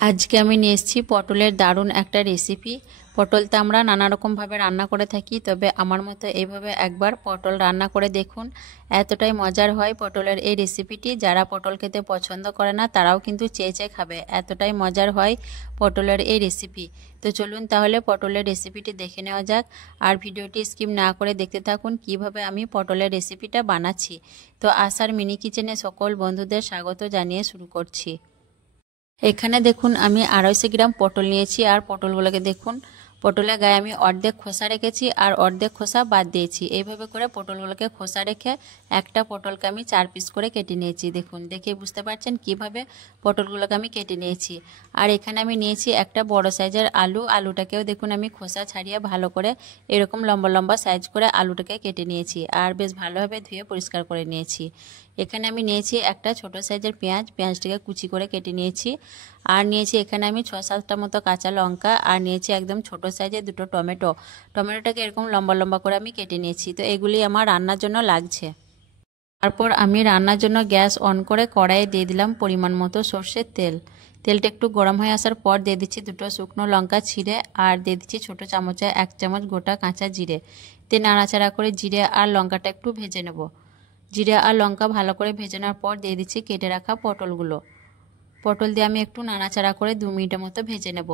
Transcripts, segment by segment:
আজকে আমি নিয়ে এসেছি পটলের দারুণ একটা রেসিপি। পটলটা আমরা নানা রকমভাবে রান্না করে থাকি, তবে আমার মতো এইভাবে একবার পটল রান্না করে দেখুন। এতটাই মজার হয় পটলের এই রেসিপিটি, যারা পটল খেতে পছন্দ করে না তারাও কিন্তু চেয়ে চেয়ে খাবে, এতটাই মজার হয় পটলের এই রেসিপি। তো চলুন তাহলে পটলের রেসিপিটি দেখে নেওয়া যাক। আর ভিডিওটি স্কিপ না করে দেখতে থাকুন কিভাবে আমি পটলের রেসিপিটা বানাচ্ছি। তো আশার মিনি কিচেনে সকল বন্ধুদের স্বাগত জানিয়ে শুরু করছি। এখানে দেখুন আমি 250 গ্রাম পটল নিয়েছি, আর পটলগুলোকে দেখুন পটলের গায়ে আমি অর্ধেক খোসা রেখেছি আর অর্ধেক খোসা বাদ দিয়েছি। এইভাবে করে পটলগুলোকে খোসা রেখে একটা পটলকে আমি 4 পিস করে কেটে নিয়েছি। দেখুন, দেখে বুঝতে পারছেন কিভাবে পটলগুলোকে আমি কেটে নিয়েছি। আর এখানে আমি নিয়েছি একটা বড় সাইজের আলু। আলুটাকেও দেখুন আমি খোসা ছাড়িয়ে ভালো করে এরকম লম্বা লম্বা সাইজ করে আলুটাকে কেটে নিয়েছি, আর বেশ ভালোভাবে ধুয়ে পরিষ্কার করে নিয়েছি। এখানে আমি নিয়েছি একটা ছোট সাইজের পেঁয়াজ, পেঁয়াজটাকে কুচি করে কেটে নিয়েছি। আর নিয়েছি এখানে আমি 6-7টা মতো কাঁচা লঙ্কা, আর নিয়েছি একদম ছোট সাইজের 2টো টমেটো। টমেটোটাকে এরকম লম্বা লম্বা করে আমি কেটে নিয়েছি। তো এগুলি আমার রান্নার জন্য লাগছে। তারপর আমি রান্নার জন্য গ্যাস অন করে কড়াইয়ে দিয়ে দিলাম পরিমাণ মতো সর্ষের তেল। তেলটা একটু গরম হয়ে আসার পর দিয়ে দিচ্ছি 2টো শুকনো লঙ্কা ছিঁড়ে, আর দিয়ে দিচ্ছি ছোটো চামচে 1 চামচ গোটা কাঁচা জিরে। দিয়ে নাড়াচাড়া করে জিরে আর লঙ্কাটা একটু ভেজে নেব। জিরে আর লঙ্কা ভালো করে ভেজে নেওয়ার পর দিয়ে দিচ্ছি কেটে রাখা পটলগুলো। পটল দিয়ে আমি একটু নাড়াচাড়া করে 2 মিনিটের মতো ভেজে নেব।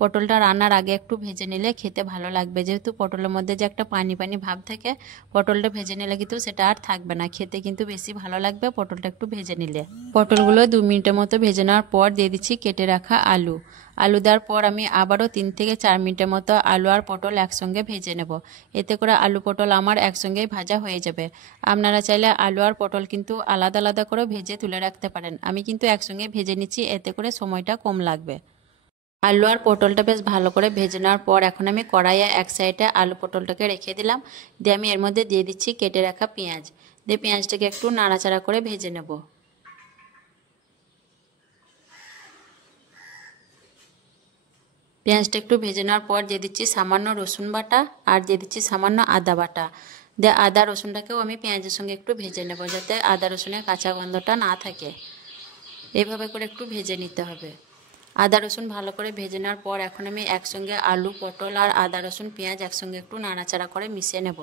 পটলটা রান্নার আগে একটু ভেজে নিলে খেতে ভালো লাগবে, যেহেতু পটলের মধ্যে যে একটা পানি পানি ভাব থাকে, পটলটা ভেজে নিলে কিন্তু সেটা আর থাকবে না, খেতে কিন্তু বেশি ভালো লাগবে পটলটা একটু ভেজে নিলে। পটলগুলো 2 মিনিটের মতো ভেজে নেওয়ার পর দিয়ে দিচ্ছি কেটে রাখা আলু। আলু দেওয়ার পর আমি আবারও 3 থেকে 4 মিনিটের মতো আলু আর পটল একসঙ্গে ভেজে নেব। এতে করে আলু পটল আমার একসঙ্গেই ভাজা হয়ে যাবে। আপনারা চাইলে আলু আর পটল কিন্তু আলাদা আলাদা করে ভেজে তুলে রাখতে পারেন, আমি কিন্তু একসঙ্গে ভেজে নিচ্ছি, এতে করে সময়টা কম লাগবে। আলু আর পটলটা বেশ ভালো করে ভেজে নেওয়ার পর এখন আমি কড়াইয়ে এক সাইডে আলু পটলটাকে রেখে দিলাম। দিয়ে আমি এর মধ্যে দিয়ে দিচ্ছি কেটে রাখা পেঁয়াজ। দিয়ে পেঁয়াজটাকে একটু নাড়াচাড়া করে ভেজে নেব। পেঁয়াজটা একটু ভেজে নেওয়ার পর দিয়ে দিচ্ছি সামান্য রসুন বাটা, আর দিয়ে দিচ্ছি সামান্য আদা বাটা। দিয়ে আদা রসুনটাকেও আমি পেঁয়াজের সঙ্গে একটু ভেজে নেব, যাতে আদা রসুনের কাঁচা গন্ধটা না থাকে। এইভাবে করে একটু ভেজে নিতে হবে। আদা রসুন ভালো করে ভেজে নেওয়ার পর এখন আমি একসঙ্গে আলু পটল আর আদা রসুন পেঁয়াজ একসঙ্গে একটু নাড়াচাড়া করে মিশিয়ে নেব।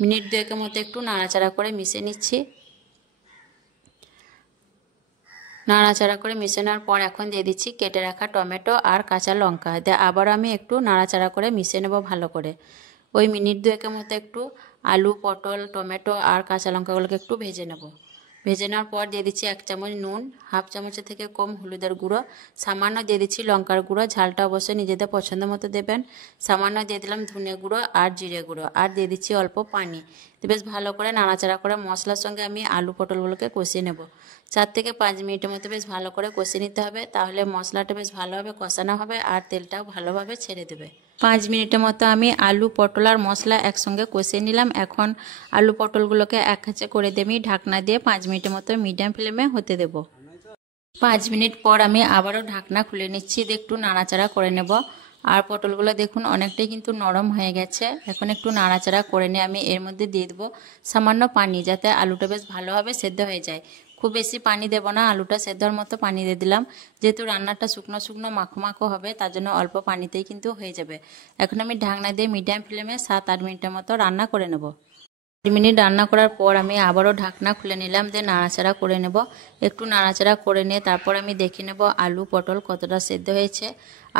মিনিট 2 মতো একটু নাড়াচাড়া করে মিশিয়ে নিচ্ছি। নাড়াচাড়া করে মিশিয়ে নেওয়ার পর এখন দিয়ে দিচ্ছি কেটে রাখা টমেটো আর কাঁচা লঙ্কা। দিয়ে আবার আমি একটু নাড়াচাড়া করে মিশিয়ে নেব ভালো করে। ওই মিনিট 2 মতো একটু আলু পটল টমেটো আর কাঁচা লঙ্কাগুলোকে একটু ভেজে নেব। ভেজে নেওয়ার পর দিয়ে দিচ্ছি 1 চামচ নুন, হাফ চামচের থেকে কম হলুদের গুঁড়ো, সামান্য দিয়ে দিচ্ছি লঙ্কার গুঁড়ো, ঝালটা অবশ্যই নিজেদের পছন্দ মতো দেবেন। সামান্য দিয়ে দিলাম ধনে গুঁড়ো আর জিরে গুঁড়ো, আর দিয়ে দিচ্ছি অল্প পানি। বেশ ভালো করে নাড়াচাড়া করে মশলার সঙ্গে আমি আলু পটলগুলোকে কষিয়ে নেব। 4 থেকে 5 মিনিটের মতো বেশ ভালো করে কষিয়ে নিতে হবে, তাহলে মশলাটা বেশ ভালোভাবে কষানো হবে আর তেলটাও ভালোভাবে ছেড়ে দেবে। 5 মিনিটের মতো আমি আলু পটল আর মশলা একসঙ্গে কষিয়ে নিলাম। এখন আলু পটলগুলোকে এক কাছে করে দিয়ে আমি ঢাকনা দিয়ে 5 মিনিটের মতো মিডিয়াম ফ্লেমে হতে দেব। 5 মিনিট পর আমি আবারও ঢাকনা খুলে নিচ্ছি, একটু নাড়াচাড়া করে নেব। আর পটলগুলো দেখুন অনেকটাই কিন্তু নরম হয়ে গেছে। এখন একটু নাড়াচাড়া করে নিয়ে আমি এর মধ্যে দিয়ে দেবো সামান্য পানি, যাতে আলুটা বেশ ভালোভাবে সেদ্ধ হয়ে যায়। খুব বেশি পানি দেব না, আলুটা সেদ্ধর মতো পানি দিয়ে দিলাম। যেহেতু রান্নাটা শুকনো শুকনো মাখো মাখো হবে, তার জন্য অল্প পানিতেই কিন্তু হয়ে যাবে। এখন আমি ঢাকনা দিয়ে মিডিয়াম ফ্লেমে 7-8 মিনিটের মতো রান্না করে নেব। 2 মিনিট রান্না করার পর আমি আবারও ঢাকনা খুলে নিলাম, দিয়ে নাড়াচাড়া করে নেব। একটু নাড়াচাড়া করে নিয়ে তারপর আমি দেখে নেব আলু পটল কতটা সেদ্ধ হয়েছে।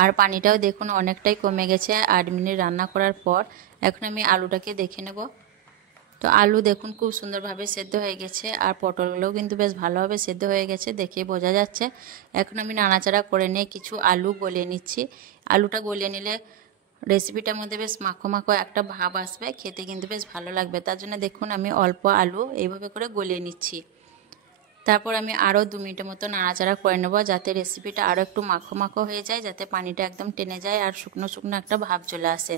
আর পানিটাও দেখুন অনেকটাই কমে গেছে 8 মিনিট রান্না করার পর। এখন আমি আলুটাকে দেখে নেব। তো আলু দেখুন খুব সুন্দরভাবে সেদ্ধ হয়ে গেছে, আর পটলগুলোও কিন্তু বেশ ভালোভাবে সেদ্ধ হয়ে গেছে, দেখে বোঝা যাচ্ছে। এখন আমি নাড়াচাড়া করে নিয়ে কিছু আলু গলিয়ে নিচ্ছি। আলুটা গলিয়ে নিলে রেসিপিটার মধ্যে বেশ মাখো মাখো একটা ভাব আসবে, খেতে কিন্তু বেশ ভালো লাগবে। তার জন্য দেখুন আমি অল্প আলু এইভাবে করে গলিয়ে নিচ্ছি। তারপর আমি আরও 2 মিনিটের মতো নাড়াচাড়া করে নেব, যাতে রেসিপিটা আরও একটু মাখো মাখো হয়ে যায়, যাতে পানিটা একদম টেনে যায় আর শুকনো শুকনো একটা ভাব চলে আসে।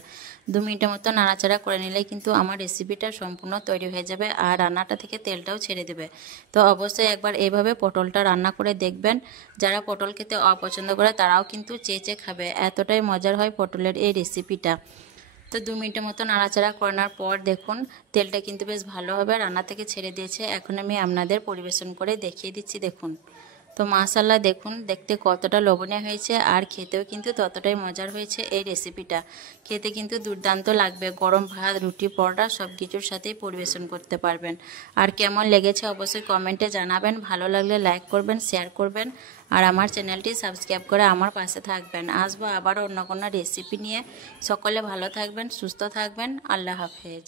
2 মিনিটের মতো নাড়াচাড়া করে নিলেই কিন্তু আমার রেসিপিটা সম্পূর্ণ তৈরি হয়ে যাবে, আর রান্নাটা থেকে তেলটাও ছেড়ে দেবে। তো অবশ্যই একবার এইভাবে পটলটা রান্না করে দেখবেন। যারা পটল খেতে অপছন্দ করে তারাও কিন্তু চেয়ে চেয়ে খাবে, এতটাই মজার হয় পটলের এই রেসিপিটা। তো 2 মিনিটের মতো নাড়াচাড়া করানোর পর দেখুন তেলটা কিন্তু বেশ ভালোভাবে রান্না থেকে ছেড়ে দিয়েছে। এখন আমি আপনাদের পরিবেশন করে দেখিয়ে দিচ্ছি। দেখুন তো মাশাআল্লাহ দেখুন দেখতে কতটা লোভনীয় হয়েছে আর খেতেও কিন্তু ততটাই মজার হয়েছে এই রেসিপিটা। খেতে কিন্তু দুর্দান্ত লাগবে, গরম ভাত, রুটি, পরোটা সব কিছুর সাথেই পরিবেশন করতে পারবেন। আর কেমন লেগেছে অবশ্যই কমেন্টে জানাবেন, ভালো লাগলে লাইক করবেন, শেয়ার করবেন আর আমার চ্যানেলটি সাবস্ক্রাইব করে আমার পাশে থাকবেন। আসবো আবার অন্য কোনো রেসিপি নিয়ে। সকলে ভালো থাকবেন, সুস্থ থাকবেন। আল্লাহ হাফেজ।